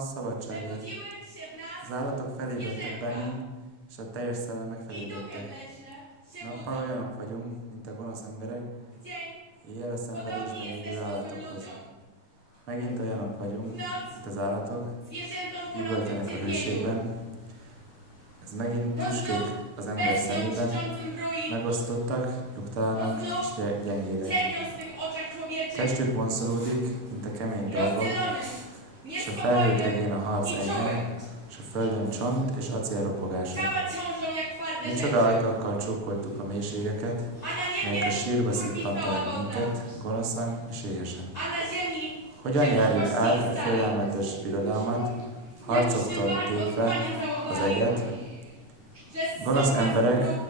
szabadságot. Az állatok felébredtek bennünk, és a teljes szellemek felébredtek. Nappal olyanok vagyunk, mint a gonosz emberek, éjjel a szenvedésben élő állatokhoz. Megint olyanok vagyunk, mint az állatok, üvöltenek a hőségben. Ez megint tüskék az ember szemében, megosztottak, nyugtalanak és gyengédek. Testük vonszolódik, mint a kemény dolgok, és a felhők égén a harc enyhe, és a földön csont és acélropogások. Micsoda ajkakkal csókoltuk a mélységeket, melyek a sírba szippantanak minket, gonoszan és égesen. Hogyan járjuk át félelmetes birodalmat, harcoktól tépve az eget? Gonosz emberek,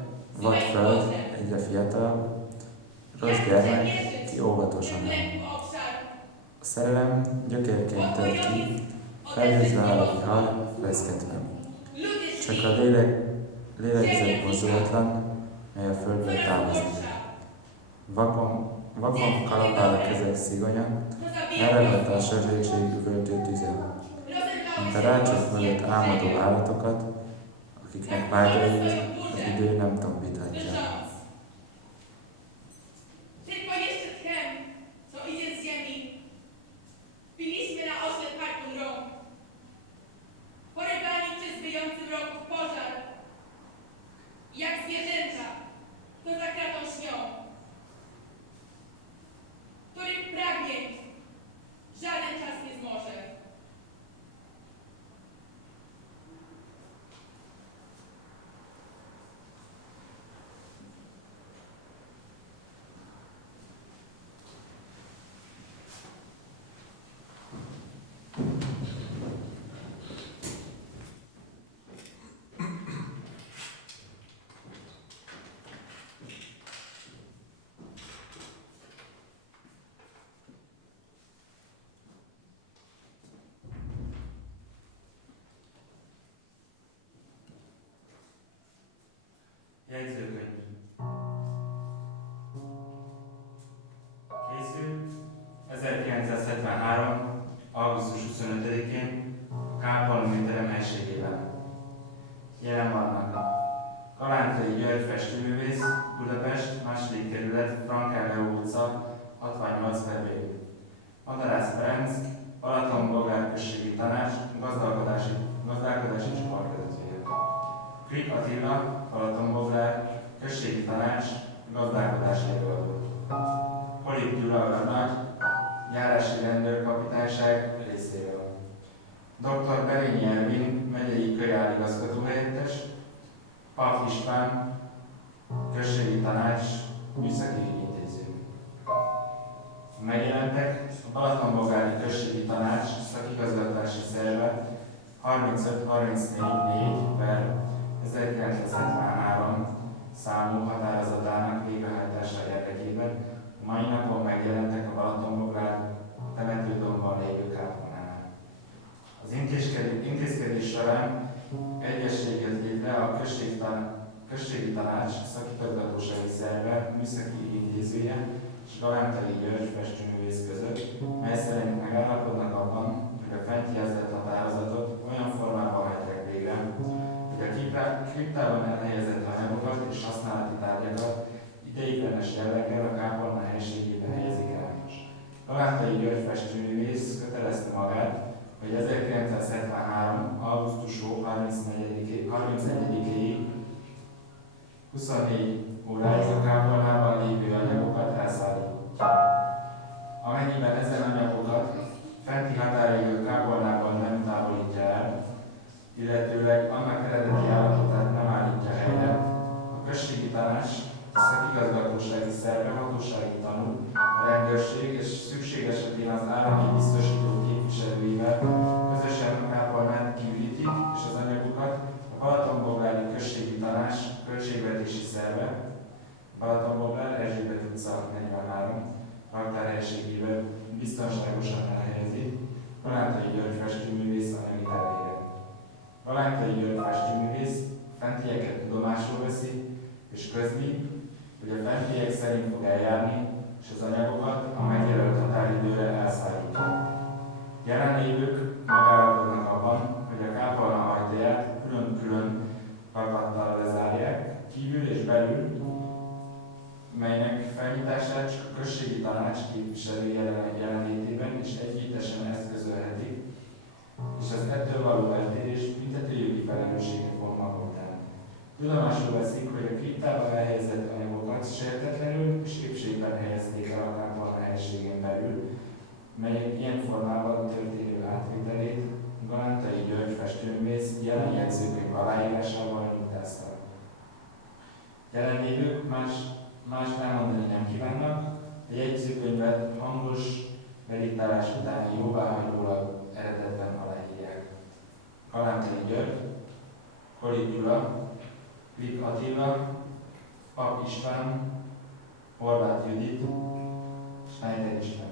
vad föld, egyre fiatal, rossz gyermek, ki óvatosan áll. A szerelem gyökérként tört ki, felhőzve áll a vihar, leszketve. Csak a lélegzet mozdulatlan, mely a földből távozik. Vakon kalapál a kezek szigonya, elragadta a sötétség üvöltő tüze. Mint a rácsok mögött álmodó állatokat, akiknek vágyait az idő nem tompíthatja. Jegyzőkönyv. Készült 1973. augusztus 25-én a Kápolna terem helységében. Jelen vannak Kalántrai György festőművész, Budapest, 2. kerület, Frankár Leó utca, 68/B. Madarász Ferenc, Balatonboglár községi tanács, gazdálkodási csoportvezetője. Krik Attila, Balatonboglár, községi tanács, gazdálkodási előadó. Polak Gyula Nagy, járási rendőrkapitányság részéről. Dr. Berényi Ervin, megyei köráligazgató helyettes, Pap István, községi tanács, műszaki intéző. Megjelentek a Balatonboglári községi tanács szakigazgatási szerve 3534/1973 számú határozatának végrehajtása érdekében a mai napon megjelentek a Balatonboglár temetődomban lévő kápolnánál. Az intézkedés során egyességet létre a községi tanács szakigazgatósági szerve műszaki intézője és Galántai György festőművész között, mely szerint megállapodnak abban, hogy a fent jelzett határozatot olyan formában hajtják végre, hogy a kriptában elhelyezett anyagokat és használati tárgyakat ideiglenes jelleggel a kápolna helységébe helyezik el. Galántai György festőművész kötelezte magát, hogy 1973. augusztus 31-ig 24 óráig a kápolnában lévő anyagokat elszállítja. Amennyiben ezen anyagokat fenti határaig a kápolnában nem távolítja el, illetőleg annak eredeti állapotát nem állítja helyre, a községi tanács, szakigazgatósági szerve, hatósági tanú, a rendőrség és szükség esetén az állami biztosító képviselőivel közösen a kápolnát kiürítik, és az anyagokat a Balatonboglári községi tanács költségvetési szerve, Balatonboglár, Erzsébet utca 43, raktárhelységében biztonságosan elhelyezi Galántai György festőművész anyagi tervére. Galántai György festőművész fentieket tudomásul veszi, és közli, hogy a fentiek szerint fog eljárni, és az anyagokat a megjelölt határidőre elszállítja. Jelenlévők megállapodnak jelenlétében és együttesen eszközölhetik, és az ettől való eltérés büntetőjogi felelősséget von maga után. Tudomásul veszik, hogy a kriptában elhelyezett anyagokat sértetlenül és épségben helyezték el a kápolna helységén belül, melyek ilyen formában történő átvételét Galántai György festőművész jelen jegyzőkönyv aláírásával nyugtázta. Jelenlévők más elmondani nem kívánnak, a jegyzőkönyvet hangos verítálás utáni jóváhagyólag eredetben aláírják. Galántai György, Kolik Gyula, Vik Attila, Pap István, Horváth Judit, Schneider István.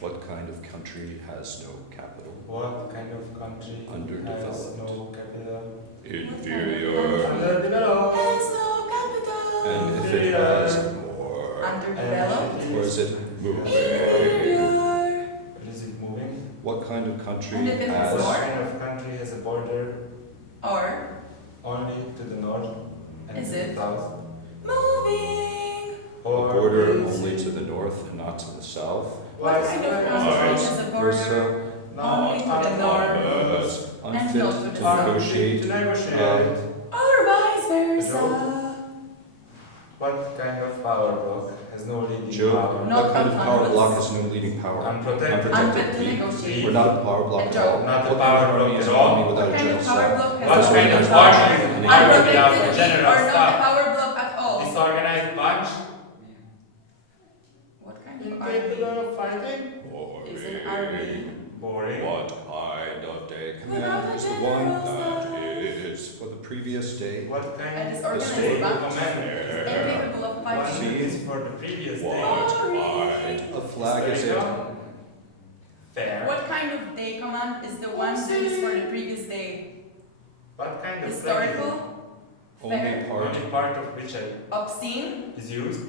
What kind of country has no capital? What kind of country Underdeveloped. has no capital? Inferior. Underdeveloped. Has no capital. And if it has more, Underdeveloped. or is it moving? Inferior. Is it moving? What kind of country And if it has What more? kind of country has a border Or only to the north and Is to the it? south? moving. a Or border is only to the north and not to the south? What kind of country Vice has a versa, border only to the north unfit not to the to south. negotiate. To negotiate. or vice versa? What kind of power block has no leading Joe, power? Not what kind of power autonomous. block has no leading power? Unprotected. Unfit to We- negotiate. We're not a power block A at joke. all. Not a What power kind of block army is at an all. army What without a kind of general power staff? block has What no kind of general army staff? is an army without a Unprotected general or not a staff? power block at all? Disorganized bunch What kind of incapable army of fighting? is an army? Boring. What kind of day Without command a is the one general that staff? is for the previous day? What A kind disorganized state bunch commander? incapable of What fighting. is for the previous day? What Boring. kind of flag is it? Fair. What kind of day command is the one that is for the previous day? What kind of Historical? Only Fair. part. Only part of which Obscene? is used?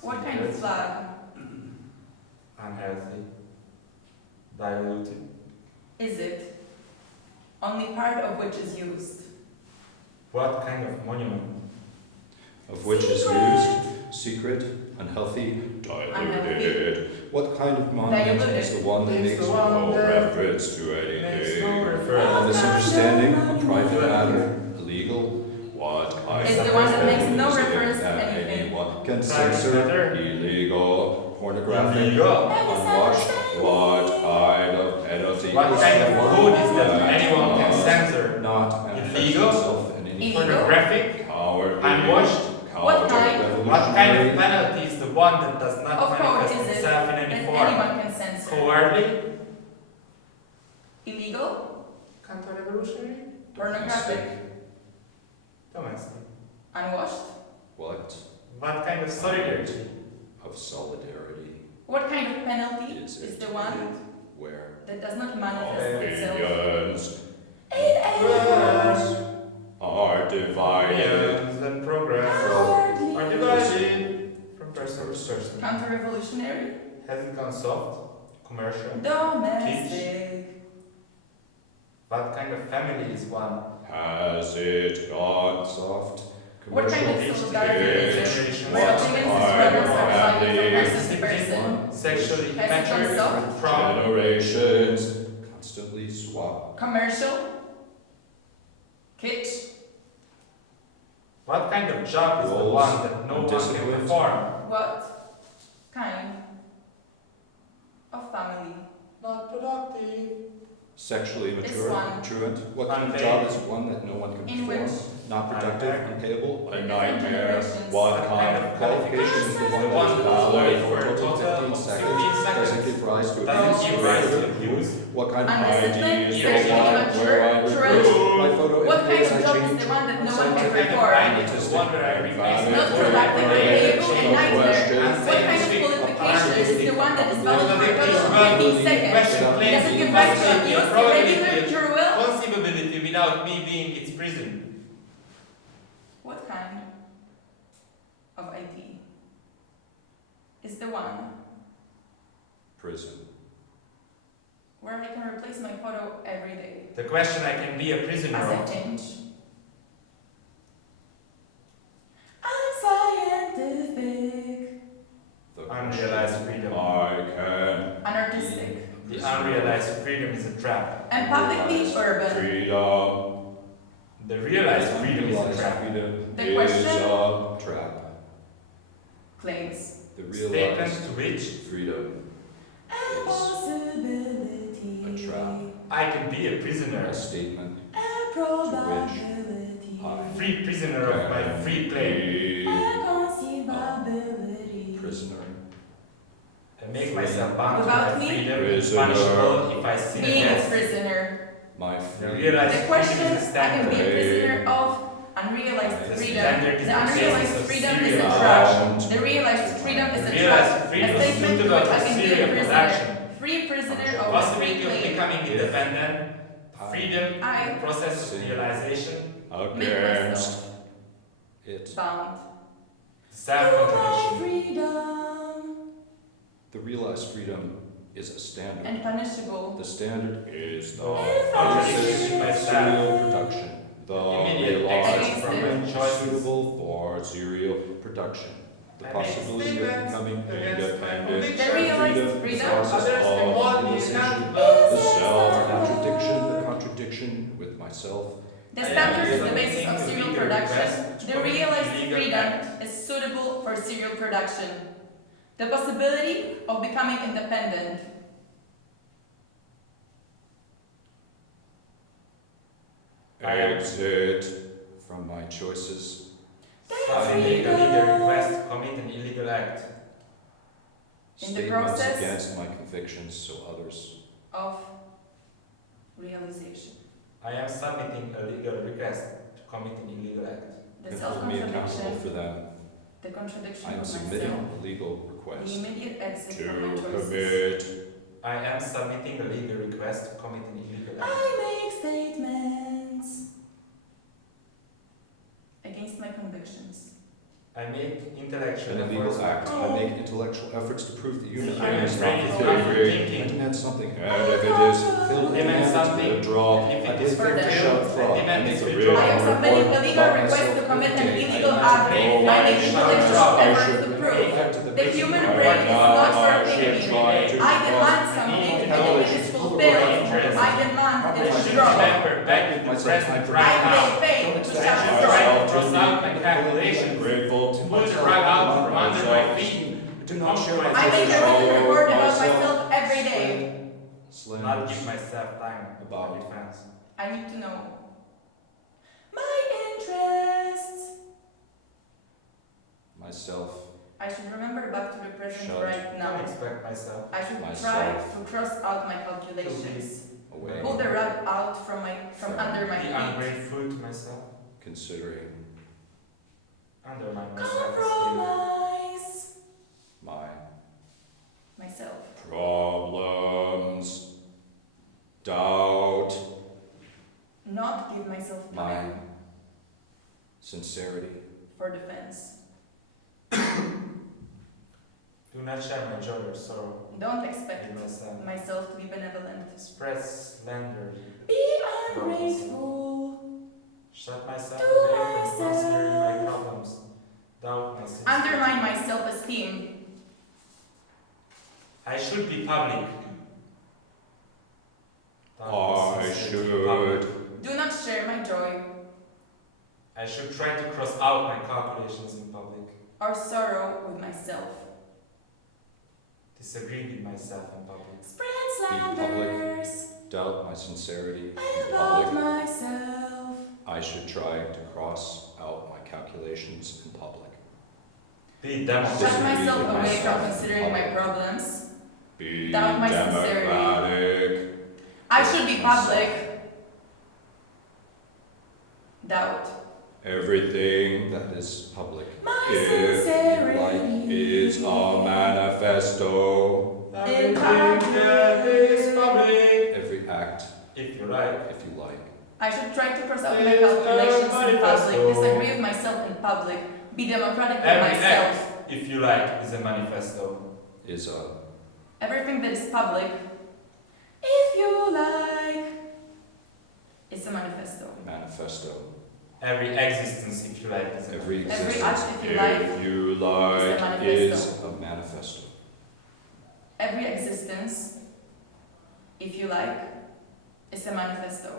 What kind of flag? Unhealthy. Diluted. Is it? Only part of which is used. What kind of monument? Of which is used, secret, unhealthy, diluted. What kind of monument is the one that It's makes the one no that reference to Makes no anything? reference. A misunderstanding, a private matter, illegal? What kind Is of the one that makes no is it reference to that anything? anyone can Private censor? matter. Illegal, pornographic, Illegal. unwashed? What kind of penalty What is kind the of one food is that that anyone can does censor? not manifest Illegal? itself in any Illegal? Pornographic? cowardly, Unwashed? What kind? What kind of penalty is the one that does not Of course, manifest is it? itself in And any form? anyone can censor. Cowardly? Illegal? Counter-revolutionary? Pornographic. Domestic. Unwashed. What? What kind of solidarity? Of solidarity. What kind of penalty Is is it? the one Where? that does not manifest itself Opinions in efforts? are divided Opinions and progress Hardly. are divided from person to person. Counter-revolutionary. Has it gone soft? Commercial? Domestic. What kind of family is one? Has it gone soft? What kind of Commercial solidarity is stage? it? What Where opinions are and struggles are divided from families? person to person. Sexually Has it gone immature? soft? From? Generations constantly swap. Commercial. Kitsch. What kind of job is the Roles one that no and one can disciplines. perform? What kind of family? Not productive. Sexually This immature, one. truant. What kind of Unpaid. job is one that no one can In perform? which Not productive, unpayable, a different nightmare. generations. What kind of qualification is the one that is valid for a total 15 seconds? Does it give rise to Does it abuse? give rise to Rape? abuse? What kind of Undisciplined, ID is sexually the one immature, where I truant. recruit? My photo What kind indicates of I job is change the one that no one can scientific perform? I need to wonder every valid Not for productive, a unpayable, and nightmare. question. What kind of qualification is the one that is valid for a total of Probably 15 seconds? question Does it claims give rise to possibility abuse, and probability irregular, of cruel? conceivability without me being its prison. What kind of ID is the one Prison. where I can replace my photo every day The question I can be a prisoner as I of. change? Unscientific, The Unrealized question freedom. I can unartistic, The unrealized freedom is a trap. empathically urban. freedom. The realized freedom is a Unrealized trap. freedom The is question- a trap. Claims. The Statement realized to which freedom is Possibility. a trap. I can be a prisoner. A statement Probability. Free prisoner of my free claim. be Conceivability. prisoner. I make myself bound to Without my me? freedom, Prisoner. punishable if I sin Being a against. prisoner. My The freedom. realized The question, freedom is a I can be a standard. prisoner of unrealized The freedom. standard is The the unrealized basis of freedom is a serial trap. action. The realized freedom is The a realized trap. A freedom is statement to suitable which I for can be a serial prisoner. production. Free prisoner The of a free possibility of claim. becoming independent, freedom, I- the process of Sin. realization, Make Against myself it. bound. self-contradiction. Freedom. The realized freedom is a standard. And punishable. The standard is the Contradiction by basis of self. serial production. The Immediate exit realized from freedom my is choices. suitable for serial production. The I make possibility of statements becoming against my independent. conviction. The realized Freedom, freedom. the process Others of can want me realization. not The self-contradiction, the contradiction with myself. The standard is the I basis of am serial legal production. request to The commit realized illegal freedom act. is suitable for serial production. The possibility of becoming independent. Exit from my choices. I make a legal request to commit an illegal act. In the Statements process- against my convictions so others. Of realization. I am submitting a legal request to commit an illegal act. The can hold me accountable self-contradiction. for them. The contradiction I am of submitting myself. a legal The request immediate exit to from my choices. commit. I am submitting a legal request to commit an illegal act. I make statements against my convictions. I make intellectual An illegal efforts. act. I make intellectual efforts to prove that unit I am is not ready to fulfilled. thinking. I demand something, and if it is fulfilled, I Demand demand something. to withdraw. If I it is plead fifth to fulfilled, shove I fraud. I demand make its a withdrawal. real I am submitting a legal report request about to commit an myself. illegal I act. demand to I make go intellectual on. efforts to prove the human brain is not for thinking. I demand something, and if it is fulfilled, I demand I its should withdrawal. remember back to the Myself present time for right I now. make faith to Don't shall expect withdraw. Right, myself cross to out be my calculations. grateful to Pull the myself rug out and from under myself. my feet. Do not share my I make a feelings written with report about myself. myself every day. Not give myself time About defense. I need to know my interests. myself. I should remember back to the present Shut right Don't now. expect myself. I should Myself. try to cross out my calculations. away, pull the rug out from under my Be feet. ungrateful to myself. considering Undermine myself. Compromise myself. problems, doubt, Not give myself my time sincerity, for defense. Do not share my joy or sorrow Don't expect with myself. myself to be benevolent. Spread slander. Be ungrateful. Shut myself To away from myself. considering my problems. Doubt my sincerity. Undermine my self-esteem. I should be public. Doubt my I sincerity be public. should, Do not share my joy I should try to cross out my calculations in public. or sorrow with myself. Disagree with myself in public. Spread public. slanders doubt my sincerity in about public. myself. I should try to cross out my calculations in public. Be democratic. Shut Disagree myself with away myself from in considering my public. problems. Be Doubt my sincerity. democratic. I should be Myself. public. Doubt. Everything that is public, My if you sincerity. like, is a manifesto. Everything that is public. Every act, If you like. if you like. I should try to cross out my It's calculations a in public. manifesto. Disagree with myself in public. Be democratic with Every myself. act, if you like, is a manifesto. Is a Everything that is public, if you like, is a manifesto. manifesto. Every existence, if you like, is a Every manifesto. Every existence, act, if you like, is a manifesto. Every existence, if you like, is a manifesto.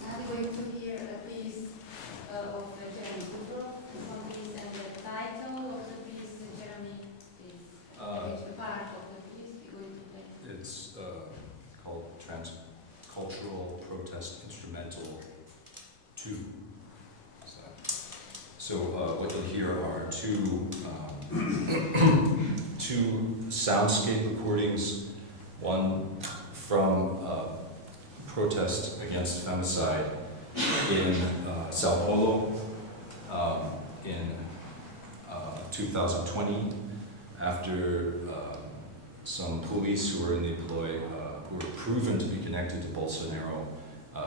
Now we're going to hear a piece of Jeremy Woodruff. Some piece and the title of the piece, Jeremy, is which the part of the piece we're going to play. It's called Transcultural Protest Instrumental 2. So what you'll hear are two soundscape recordings, one from protest against femicide in Sao Paulo in 2020, after some police who were in the employ, who were proven to be connected to Bolsonaro,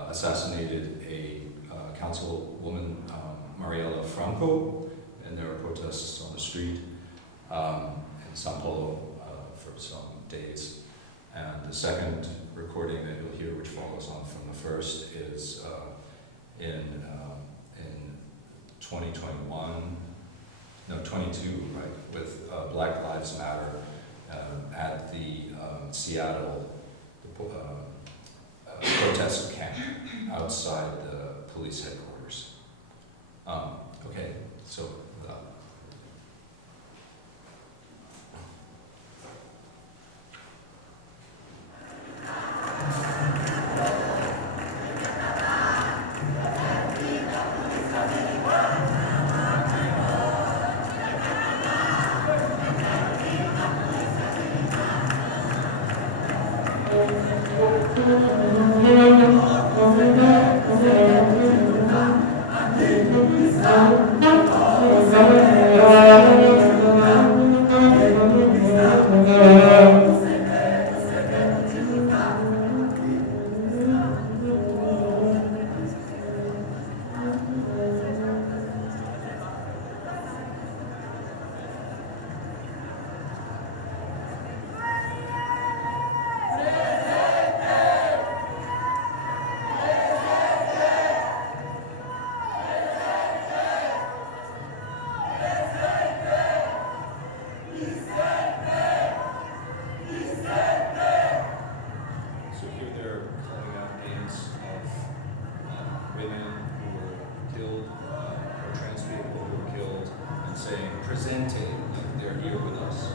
assassinated a councilwoman, Mariela Franco, and there were protests on the street in Sao Paulo for some days. And the second recording that you'll hear, which follows on from the first, is in 2021, no, 22, right, with Black Lives Matter at the Seattle protest camp outside the police headquarters. Okay, so presente, like they're here with us.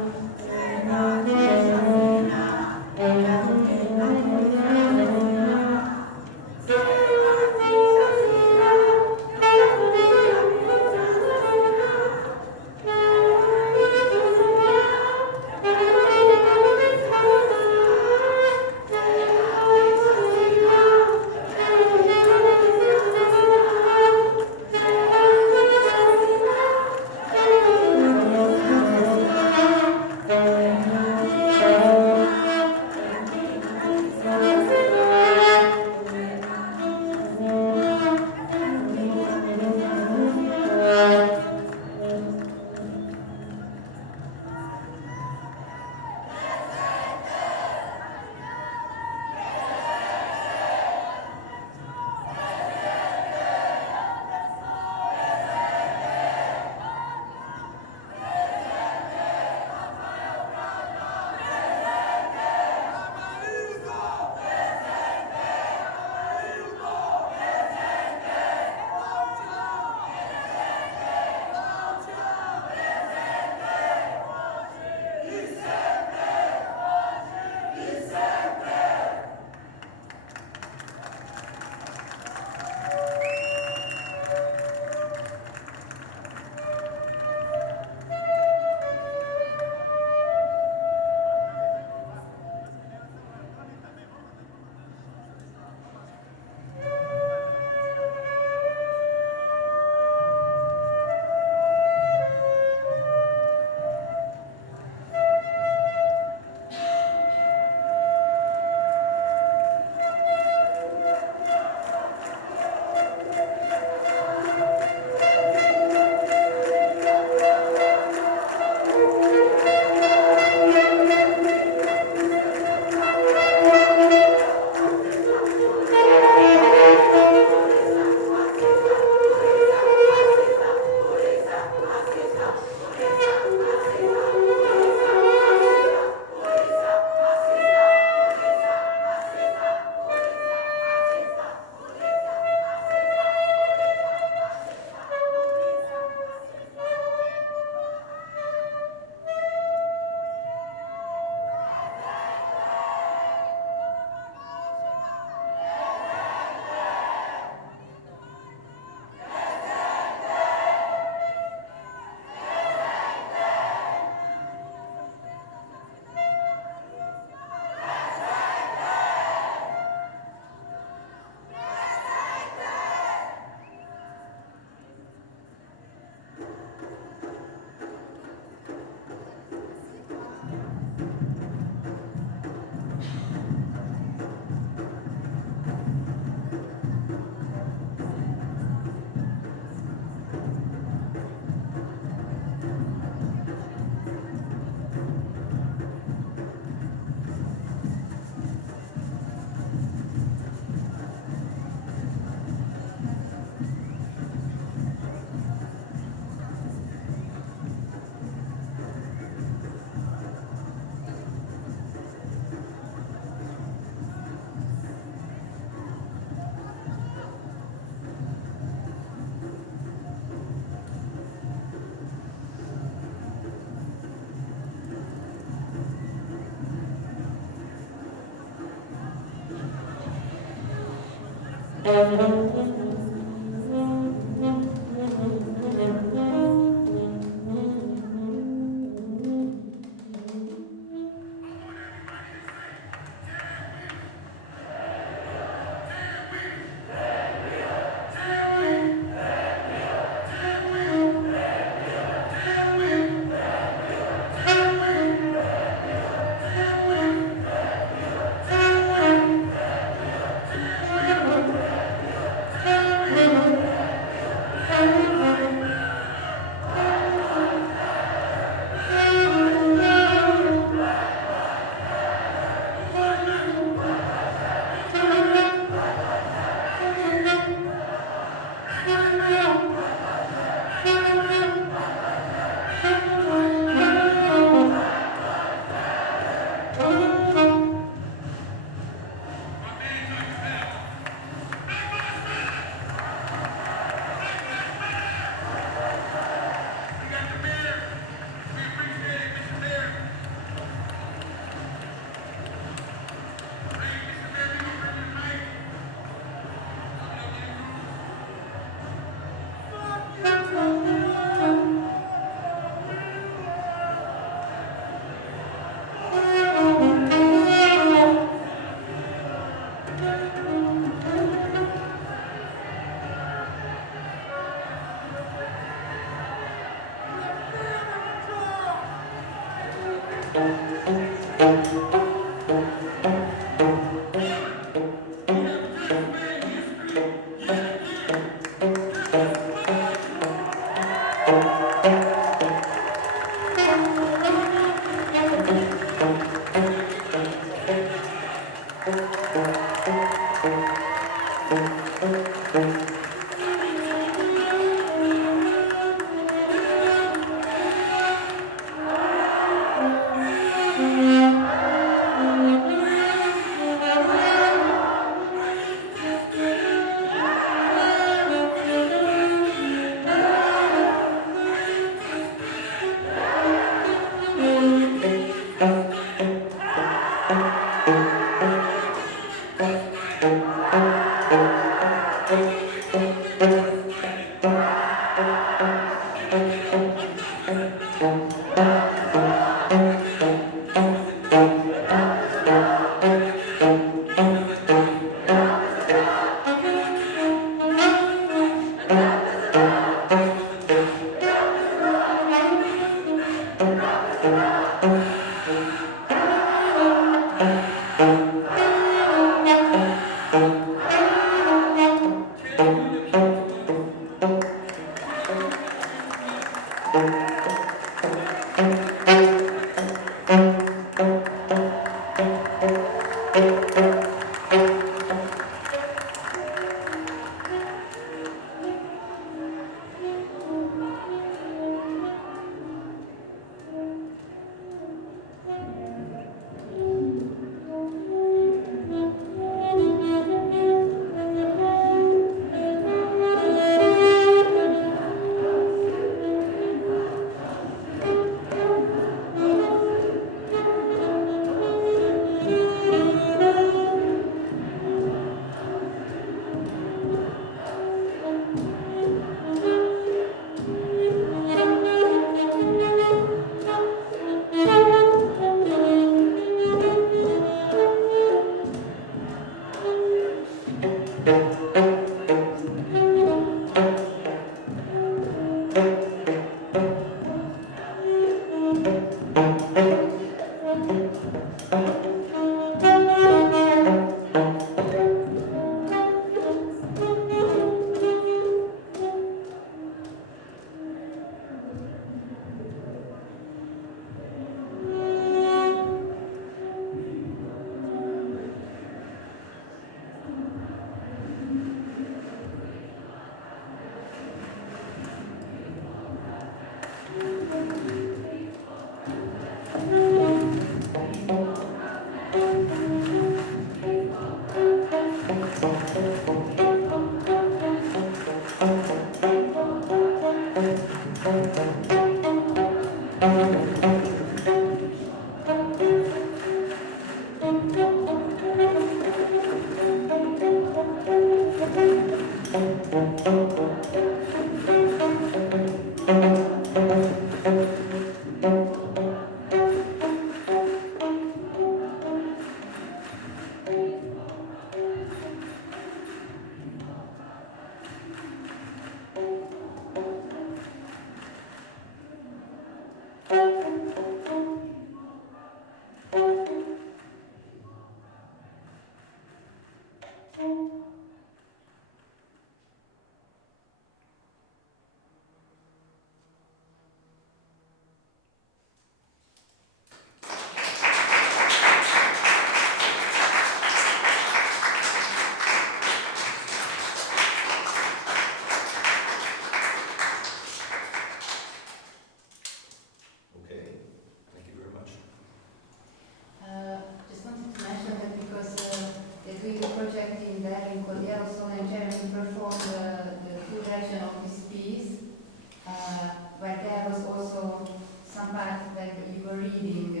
like you were reading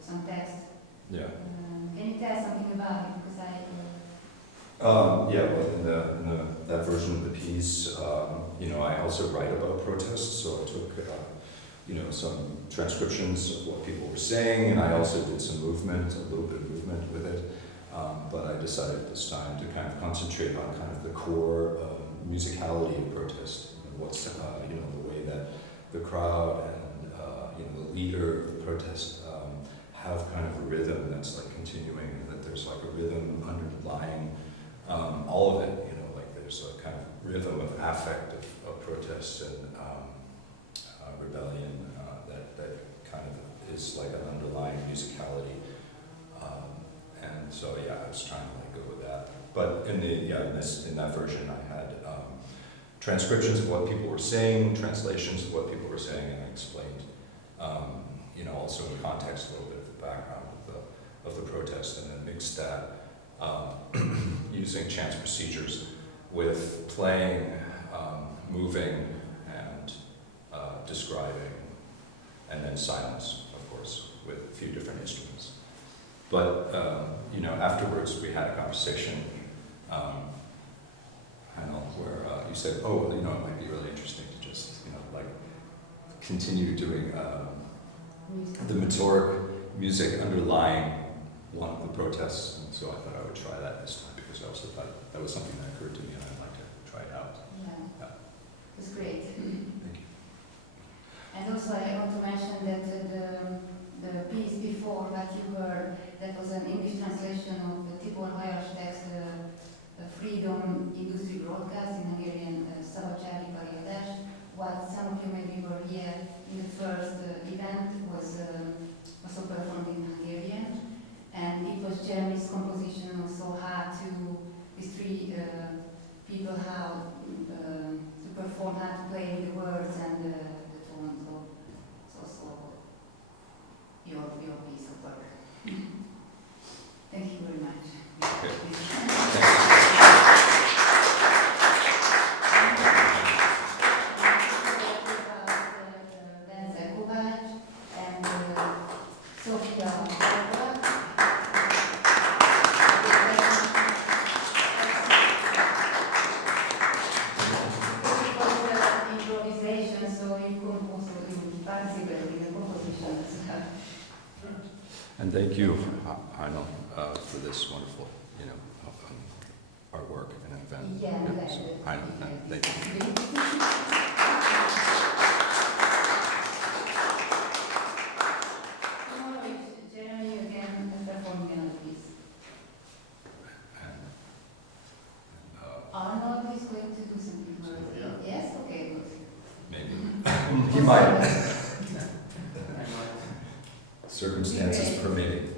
some text. Yeah. Can you tell something about it? Because Yeah, well, that version of the piece, I also write about protests, so I took, some transcriptions of what people were saying, and I also did some movement, a little bit of movement with it. But I decided this time to kind of concentrate on kind of the core musicality of protest. What's, the way that the crowd and, the leader of the protest have kind of a rhythm that's like continuing, and that there's like a rhythm underlying all of it, like there's a kind of rhythm of affect of protest and rebellion that kind of is like an underlying musicality. And so yeah, I was trying to like go with that. But in that version I had transcriptions of what people were saying, translations of what people were saying, and I explained, also in context a little bit of the background of the protest, and then mixed that using chance procedures with playing, moving, and describing, and then silence, of course, with a few different instruments. But, afterwards we had a conversation, Hajnal, where you said, it might be really interesting to just, continue doing the metoric music underlying one of the protests. And so I thought I would try that this time, because I also thought that was something that occurred to me and I'd like to try it out. yeah. It's great. Thank you. And also I want to mention that the piece before that you heard, that was an English translation of the Tibor Hajas text, Freedom Industry Broadcast in Hungarian, SZABADSÁGCSAPDA. What some of you maybe were here in the first event was also performed in Hungarian, and it was Jeremy's composition also how to, these three people, how to perform, how to play the words and the tones. So it's also your piece of work. Thank you very much. Bence, Kovács, and Zofia, Polak. Improvisation, so you could also participate in the composition as well. And thank you, Hajnal, for this wonderful, artwork and event. Yeah, So, Hajnal, thank you. Tomorrow is Jeremy again performing another piece. And, Arnold is going to do something for us. Yes? Okay, good. maybe. He might. Circumstances permitting.